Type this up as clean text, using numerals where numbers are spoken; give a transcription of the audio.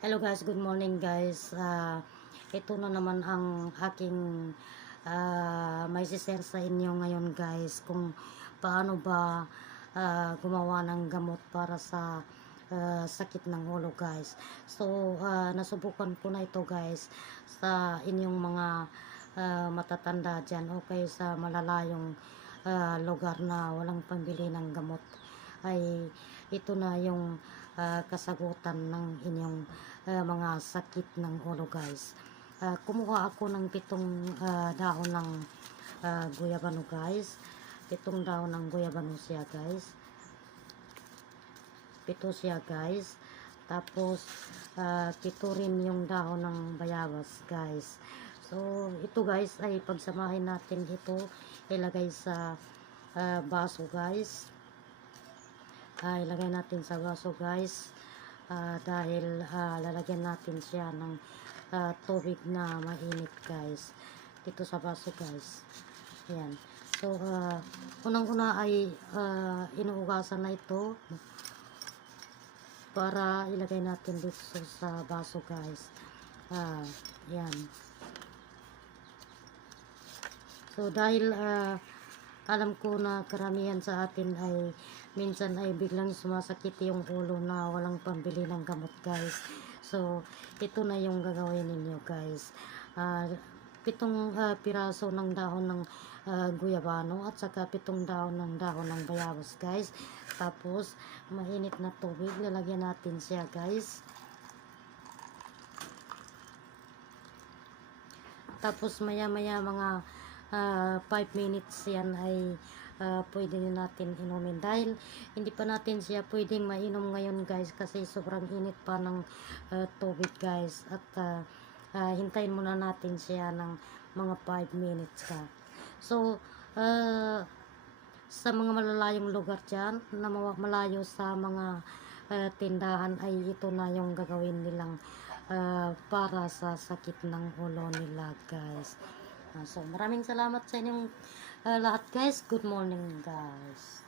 Hello guys, good morning guys. Ito na naman ang aking may share sa inyo ngayon guys, kung paano ba gumawa ng gamot para sa sakit ng ulo guys. So nasubukan ko na ito guys sa inyong mga matatanda dyan, okay, sa malalayong lugar na walang pambili ng gamot, ay ito na yung kasagutan ng inyong mga sakit ng ulo guys. Kumuha ako ng 7 dahon ng guyabano guys. 7 dahon ng guyabano siya guys. 7 siya guys. Tapos 7 rin yung dahon ng bayabas guys. So ito guys ay pagsamahin natin ito, ilagay sa baso guys. Ilagay natin sa baso guys, dahil lalagyan natin siya ng tubig na mainit guys dito sa baso guys. Ayan. So unang-una ay inuugasan na ito para ilagay natin dito sa baso guys. Ayan. So dahil alam ko na karamihan sa atin ay minsan ay biglang sumasakit yung ulo na walang pambili ng gamot guys. So ito na yung gagawin ninyo guys. 7 piraso ng dahon ng guyabano at saka 7 dahon ng bayabas guys. Tapos mainit na tubig, lalagyan natin siya guys. Tapos maya mga 5 minutes yan ay pwede natin inumin, dahil hindi pa natin siya pwedeng mainom ngayon guys kasi sobrang init pa ng tubig guys. At hintayin muna natin siya ng mga 5 minutes ka. So sa mga malalayong lugar dyan na malayo sa mga tindahan, ay ito na yung gagawin nilang para sa sakit ng ulo nila guys. So maraming salamat sa inyong lahat guys. Good morning guys.